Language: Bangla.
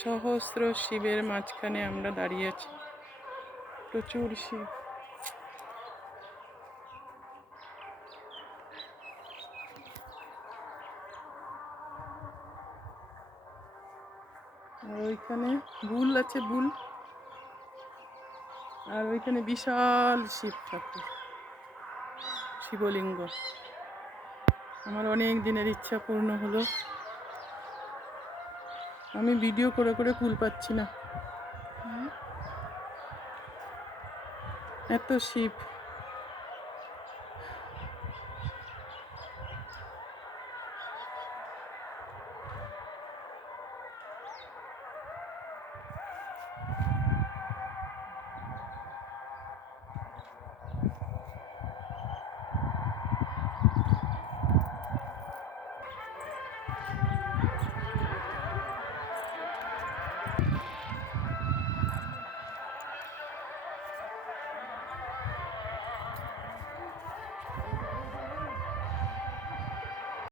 সহস্র শিবের মাঝখানে আমরা দাঁড়িয়ে আছি, প্রচুর শিব। আর ওইখানে বুল আছে, বুল। আর ওইখানে বিশাল শিব ঠাকুর, শিবলিঙ্গ। আমার অনেক দিনের ইচ্ছা পূর্ণ হলো। আমি ভিডিও করে করে কুল পাচ্ছি না, এত শিব।